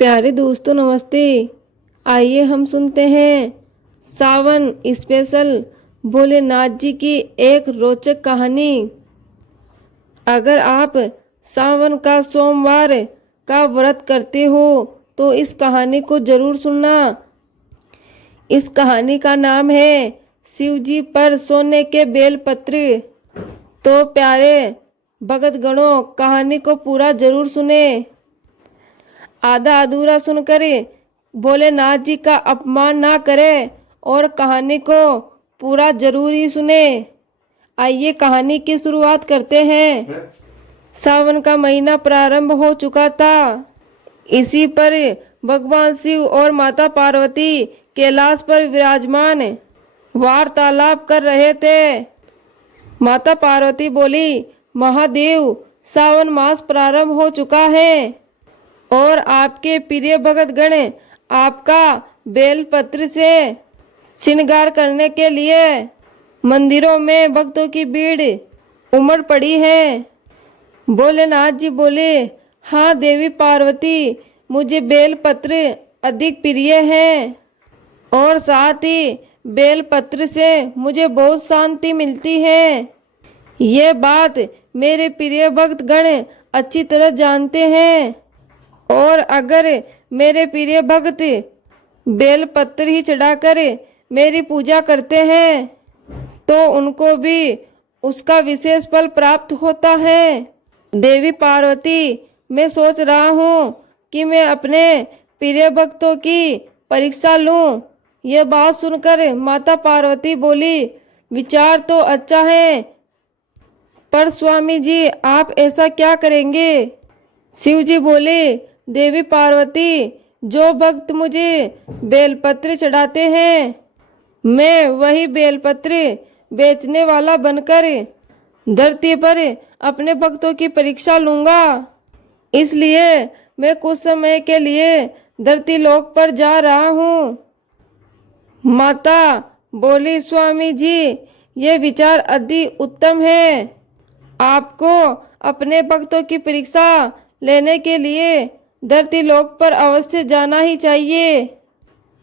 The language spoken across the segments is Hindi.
प्यारे दोस्तों नमस्ते। आइए हम सुनते हैं सावन स्पेशल भोलेनाथ जी की एक रोचक कहानी। अगर आप सावन का सोमवार का व्रत करते हो तो इस कहानी को जरूर सुनना। इस कहानी का नाम है शिव जी पर सोने के बेलपत्र। तो प्यारे भगत गणों, कहानी को पूरा जरूर सुने। आधा अधूरा सुनकर भोलेनाथ जी का अपमान ना करें और कहानी को पूरा जरूर ही सुने। आइए कहानी की शुरुआत करते हैं। सावन का महीना प्रारंभ हो चुका था। इसी पर भगवान शिव और माता पार्वती कैलाश पर विराजमान वार्तालाप कर रहे थे। माता पार्वती बोली, महादेव, सावन मास प्रारंभ हो चुका है और आपके प्रिय भगत गण आपका बेलपत्र से श्रृंगार करने के लिए मंदिरों में भक्तों की भीड़ उमड़ पड़ी है। भोलेनाथ जी बोले, हाँ देवी पार्वती, मुझे बेलपत्र अधिक प्रिय है और साथ ही बेलपत्र से मुझे बहुत शांति मिलती है। ये बात मेरे प्रिय भक्त गण अच्छी तरह जानते हैं और अगर मेरे प्रिय भक्त बेलपत्र ही चढ़ाकर मेरी पूजा करते हैं तो उनको भी उसका विशेष फल प्राप्त होता है। देवी पार्वती, मैं सोच रहा हूँ कि मैं अपने प्रिय भक्तों की परीक्षा लूँ। यह बात सुनकर माता पार्वती बोली, विचार तो अच्छा है, पर स्वामी जी आप ऐसा क्या करेंगे? शिव जी बोले, देवी पार्वती, जो भक्त मुझे बेलपत्र चढ़ाते हैं मैं वही बेलपत्र बेचने वाला बनकर धरती पर अपने भक्तों की परीक्षा लूंगा। इसलिए मैं कुछ समय के लिए धरती लोक पर जा रहा हूँ। माता बोली, स्वामी जी ये विचार अति उत्तम है। आपको अपने भक्तों की परीक्षा लेने के लिए धरती लोक पर अवश्य जाना ही चाहिए।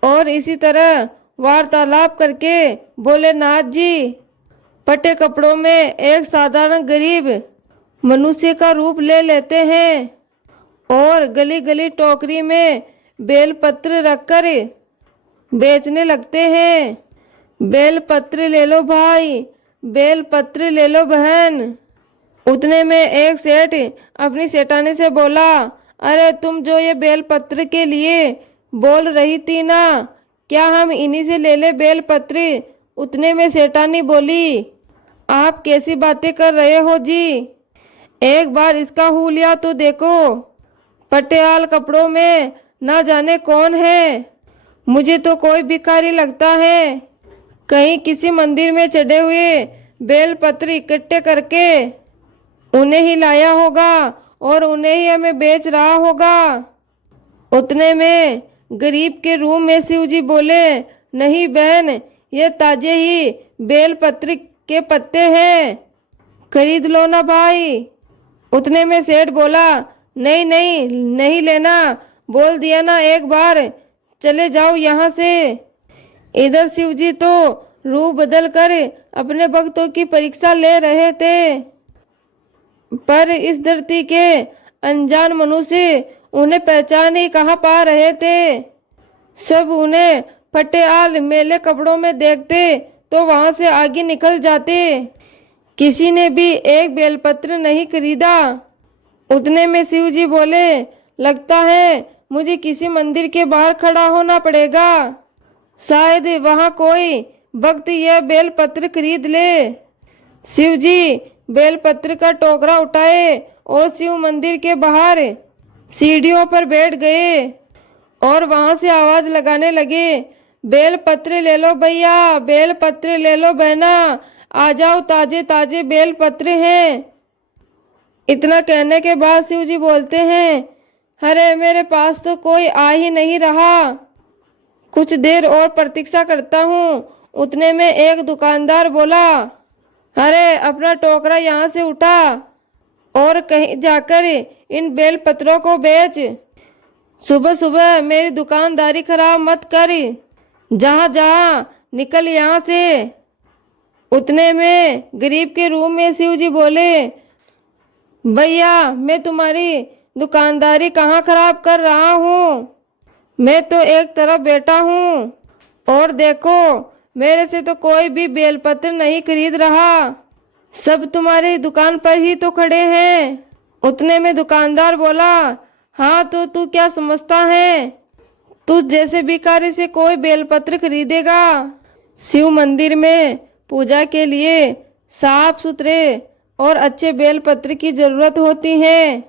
और इसी तरह वार्तालाप करके भोलेनाथ जी फटे कपड़ों में एक साधारण गरीब मनुष्य का रूप ले लेते हैं और गली गली टोकरी में बेलपत्र रखकर बेचने लगते हैं। बेलपत्र ले लो भाई, बेलपत्र ले लो बहन। उतने में एक सेठ अपनी सेठानी से बोला, अरे तुम जो ये बेलपत्र के लिए बोल रही थी ना, क्या हम इन्हीं से ले ले बेलपत्र? उतने में सेठानी बोली, आप कैसी बातें कर रहे हो जी, एक बार इसका हुलिया तो देखो। पटियाल कपड़ों में ना जाने कौन है, मुझे तो कोई भिखारी लगता है। कहीं किसी मंदिर में चढ़े हुए बेलपत्र इकट्ठे करके उन्हें ही लाया होगा और उन्हें ही हमें बेच रहा होगा। उतने में गरीब के रूम में शिव जी बोले, नहीं बहन, ये ताजे ही बेलपत्र के पत्ते हैं, खरीद लो ना भाई। उतने में सेठ बोला, नहीं नहीं नहीं लेना, बोल दिया ना एक बार, चले जाओ यहाँ से। इधर शिव जी तो रूप बदल कर अपने भक्तों की परीक्षा ले रहे थे, पर इस धरती के अनजान मनुष्य उन्हें पहचान ही कहाँ पा रहे थे। सब उन्हें फटेहाल मेले कपड़ों में देखते तो वहां से आगे निकल जाते। किसी ने भी एक बेलपत्र नहीं खरीदा। उतने में शिव जी बोले, लगता है मुझे किसी मंदिर के बाहर खड़ा होना पड़ेगा, शायद वहां कोई भक्त यह बेलपत्र खरीद ले। शिव जी बेलपत्र का टोकरा उठाए और शिव मंदिर के बाहर सीढ़ियों पर बैठ गए और वहां से आवाज लगाने लगे, बेलपत्र ले लो भैया, बेलपत्र ले लो बहना, आ जाओ, ताजे ताजे बेलपत्र हैं। इतना कहने के बाद शिव जी बोलते हैं, अरे मेरे पास तो कोई आ ही नहीं रहा, कुछ देर और प्रतीक्षा करता हूँ। उतने में एक दुकानदार बोला, अरे अपना टोकरा यहाँ से उठा और कहीं जाकर इन बेलपत्रों को बेच। सुबह सुबह मेरी दुकानदारी खराब मत कर, जहाँ जहाँ निकल यहाँ से। उतने में गरीब के रूम में शिव जी बोले, भैया मैं तुम्हारी दुकानदारी कहाँ खराब कर रहा हूँ, मैं तो एक तरफ बैठा हूँ और देखो मेरे से तो कोई भी बेलपत्र नहीं खरीद रहा, सब तुम्हारी दुकान पर ही तो खड़े हैं। उतने में दुकानदार बोला, हाँ तो तू क्या समझता है, तुझ जैसे भिखारी से कोई बेलपत्र खरीदेगा। शिव मंदिर में पूजा के लिए साफ सुथरे और अच्छे बेलपत्र की जरूरत होती है।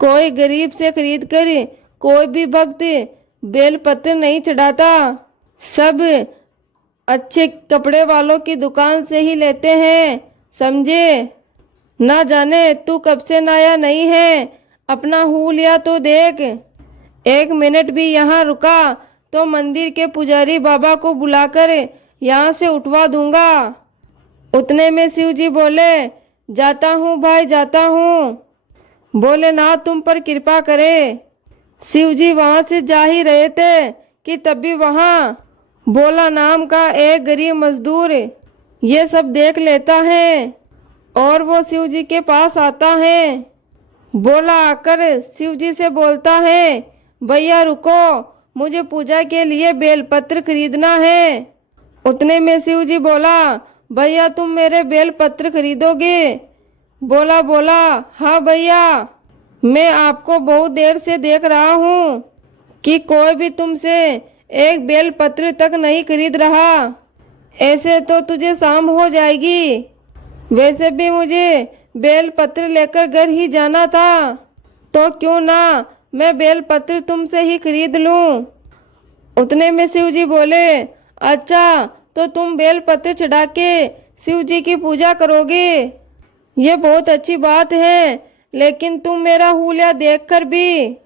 कोई गरीब से खरीद कर कोई भी भक्त बेलपत्र नहीं चढ़ाता, सब अच्छे कपड़े वालों की दुकान से ही लेते हैं, समझे। ना जाने तू कब से नया नहीं है, अपना हुलिया तो देख। 1 मिनट भी यहाँ रुका तो मंदिर के पुजारी बाबा को बुलाकर यहाँ से उठवा दूंगा। उतने में शिव जी बोले, जाता हूँ भाई जाता हूँ, भोलेनाथ तुम पर कृपा करे। शिव जी वहाँ से जा ही रहे थे कि तभी वहाँ भोला नाम का एक गरीब मजदूर ये सब देख लेता है और वो शिव जी के पास आता है। भोला आकर शिव जी से बोलता है, भैया रुको, मुझे पूजा के लिए बेलपत्र खरीदना है। उतने में शिव जी बोला, भैया तुम मेरे बेलपत्र खरीदोगे। बोला हाँ भैया, मैं आपको बहुत देर से देख रहा हूँ कि कोई भी तुमसे एक बेलपत्र तक नहीं खरीद रहा, ऐसे तो तुझे शाम हो जाएगी। वैसे भी मुझे बेलपत्र लेकर घर ही जाना था, तो क्यों ना मैं बेलपत्र तुमसे ही खरीद लूं। उतने में शिव जी बोले, अच्छा तो तुम बेलपत्र चढ़ा के शिव जी की पूजा करोगे, ये बहुत अच्छी बात है, लेकिन तुम मेरा हुलिया देखकर भी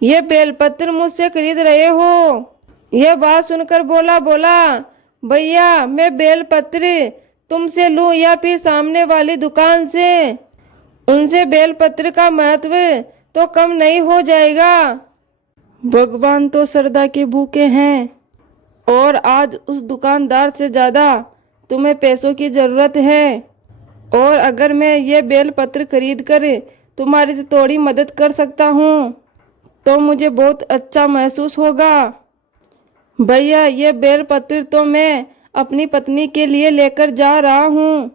ये बेलपत्र मुझसे खरीद रहे हो। यह बात सुनकर बोला, भैया मैं बेलपत्र तुमसे लूं या फिर सामने वाली दुकान से, उनसे बेलपत्र का महत्व तो कम नहीं हो जाएगा। भगवान तो श्रद्धा के भूखे हैं और आज उस दुकानदार से ज़्यादा तुम्हें पैसों की ज़रूरत है, और अगर मैं ये बेलपत्र खरीद कर तुम्हारी थोड़ी मदद कर सकता हूँ तो मुझे बहुत अच्छा महसूस होगा। भैया ये बेलपत्र तो मैं अपनी पत्नी के लिए लेकर जा रहा हूँ,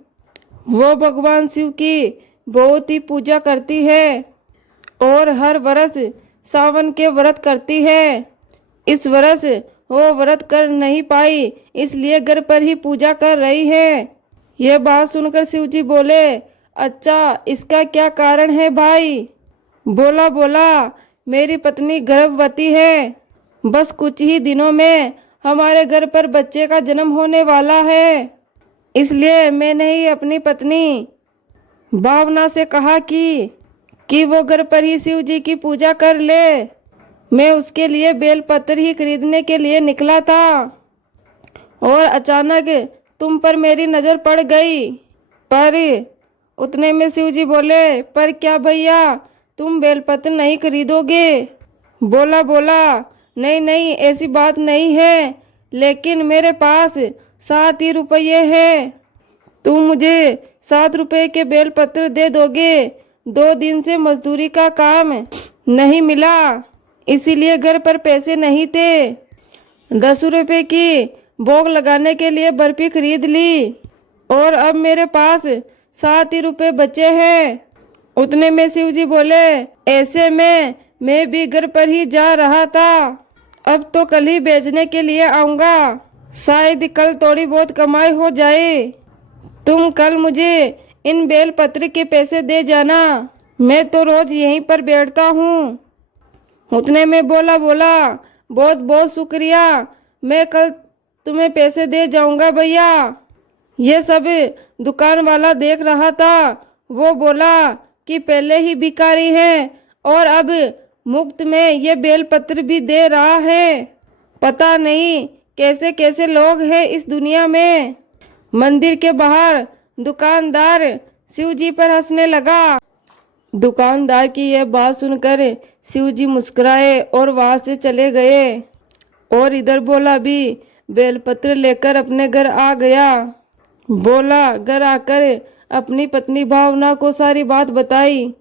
वो भगवान शिव की बहुत ही पूजा करती है और हर वर्ष सावन के व्रत करती है। इस वर्ष वो व्रत कर नहीं पाई, इसलिए घर पर ही पूजा कर रही है। यह बात सुनकर शिव जी बोले, अच्छा इसका क्या कारण है भाई। बोला मेरी पत्नी गर्भवती है, बस कुछ ही दिनों में हमारे घर पर बच्चे का जन्म होने वाला है, इसलिए मैंने ही अपनी पत्नी भावना से कहा कि वो घर पर ही शिव जी की पूजा कर ले। मैं उसके लिए बेलपत्र ही खरीदने के लिए निकला था और अचानक तुम पर मेरी नज़र पड़ गई। पर उतने में शिव जी बोले, पर क्या भैया तुम बेलपत्र नहीं खरीदोगे। बोला नहीं ऐसी बात नहीं है, लेकिन मेरे पास 7 ही रुपये हैं, तुम मुझे 7 रुपये के बेलपत्र दे दोगे। 2 दिन से मजदूरी का काम नहीं मिला, इसीलिए घर पर पैसे नहीं थे। 10 रुपये की भोग लगाने के लिए बर्फी खरीद ली और अब मेरे पास 7 ही रुपये बचे हैं। उतने में शिव जी बोले, ऐसे में मैं भी घर पर ही जा रहा था, अब तो कल ही बेचने के लिए आऊँगा, शायद कल थोड़ी बहुत कमाई हो जाए। तुम कल मुझे इन बेलपत्र के पैसे दे जाना, मैं तो रोज यहीं पर बैठता हूँ। उतने में बोला बहुत बहुत शुक्रिया, मैं कल तुम्हें पैसे दे जाऊँगा भैया। ये सब दुकान वाला देख रहा था, वो बोला कि पहले ही भिखारी हैं और अब मुफ्त में ये बेलपत्र भी दे रहा है, पता नहीं कैसे कैसे लोग हैं इस दुनिया में। मंदिर के बाहर दुकानदार शिव जी पर हंसने लगा। दुकानदार की यह बात सुनकर शिव जी मुस्कुराए और वहां से चले गए। और इधर भोला भी बेलपत्र लेकर अपने घर आ गया। भोला घर आकर अपनी पत्नी भावना को सारी बात बताई।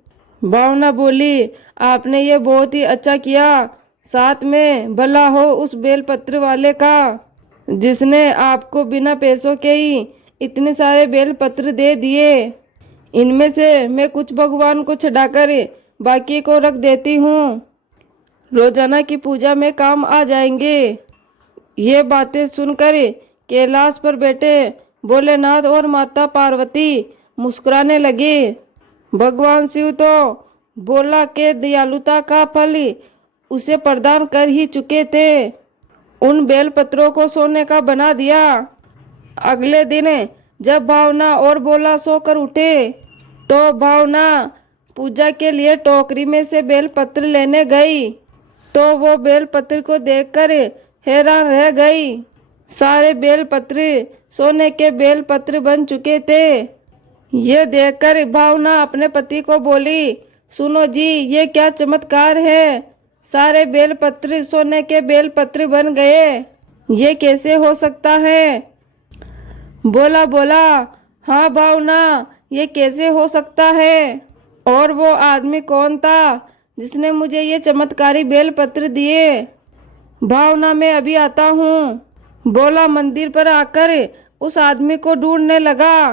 भावना बोली, आपने ये बहुत ही अच्छा किया। साथ में भला हो उस बेलपत्र वाले का, जिसने आपको बिना पैसों के ही इतने सारे बेलपत्र दे दिए। इनमें से मैं कुछ भगवान को चढ़ाकर बाकी को रख देती हूँ, रोजाना की पूजा में काम आ जाएंगे। ये बातें सुनकर कैलाश पर बैठे भोलेनाथ और माता पार्वती मुस्कुराने लगे। भगवान शिव तो भोला के दयालुता का फल उसे प्रदान कर ही चुके थे। उन बेलपत्रों को सोने का बना दिया। अगले दिन जब भावना और भोला सोकर उठे तो भावना पूजा के लिए टोकरी में से बेलपत्र लेने गई तो वो बेलपत्र को देखकर हैरान रह गई। सारे बेलपत्र सोने के बेलपत्र बन चुके थे। ये देखकर भावना अपने पति को बोली, सुनो जी, ये क्या चमत्कार है। सारे बेलपत्र सोने के बेलपत्र बन गए, ये कैसे हो सकता है। बोला बोला, हाँ भावना, ये कैसे हो सकता है। और वो आदमी कौन था जिसने मुझे ये चमत्कारी बेलपत्र दिए। भावना, मैं अभी आता हूँ। बोला मंदिर पर आकर उस आदमी को ढूंढने लगा,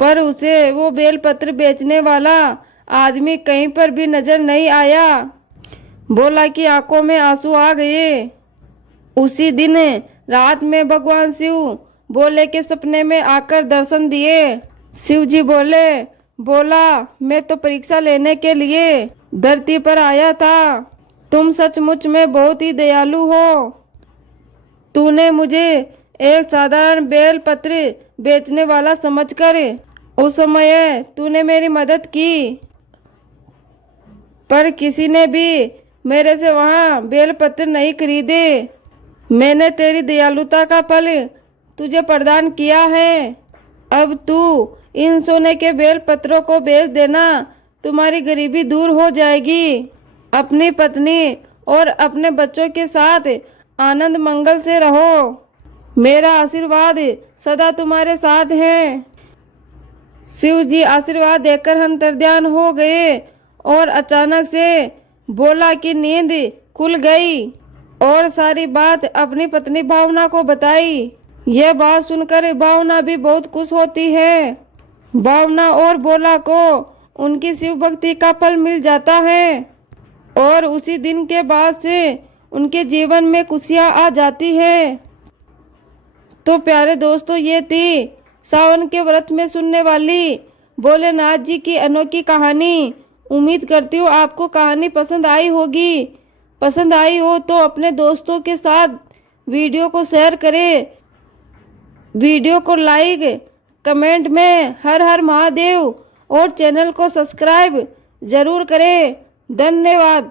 पर उसे वो बेलपत्र बेचने वाला आदमी कहीं पर भी नजर नहीं आया। बोला की आंखों में आंसू आ गए। उसी दिन रात में भगवान शिव भोले के सपने में आकर दर्शन दिए। शिव जी बोले, बोला, मैं तो परीक्षा लेने के लिए धरती पर आया था। तुम सचमुच में बहुत ही दयालु हो। तूने मुझे एक साधारण बेलपत्र बेचने वाला समझकर उस समय तूने मेरी मदद की, पर किसी ने भी मेरे से वहाँ बेलपत्र नहीं खरीदे। मैंने तेरी दयालुता का फल तुझे प्रदान किया है। अब तू इन सोने के बेलपत्रों को बेच देना, तुम्हारी गरीबी दूर हो जाएगी। अपनी पत्नी और अपने बच्चों के साथ आनंद मंगल से रहो। मेरा आशीर्वाद सदा तुम्हारे साथ है। शिव जी आशीर्वाद देकर अंतर्ध्यान हो गए और अचानक से भोला की नींद खुल गई और सारी बात अपनी पत्नी भावना को बताई। यह बात सुनकर भावना भी बहुत खुश होती है। भावना और भोला को उनकी शिव भक्ति का फल मिल जाता है और उसी दिन के बाद से उनके जीवन में खुशियाँ आ जाती है। तो प्यारे दोस्तों, ये थी सावन के व्रत में सुनने वाली भोलेनाथ जी की अनोखी कहानी। उम्मीद करती हूँ आपको कहानी पसंद आई होगी। पसंद आई हो तो अपने दोस्तों के साथ वीडियो को शेयर करें। वीडियो को लाइक, कमेंट में हर हर महादेव और चैनल को सब्सक्राइब जरूर करें। धन्यवाद।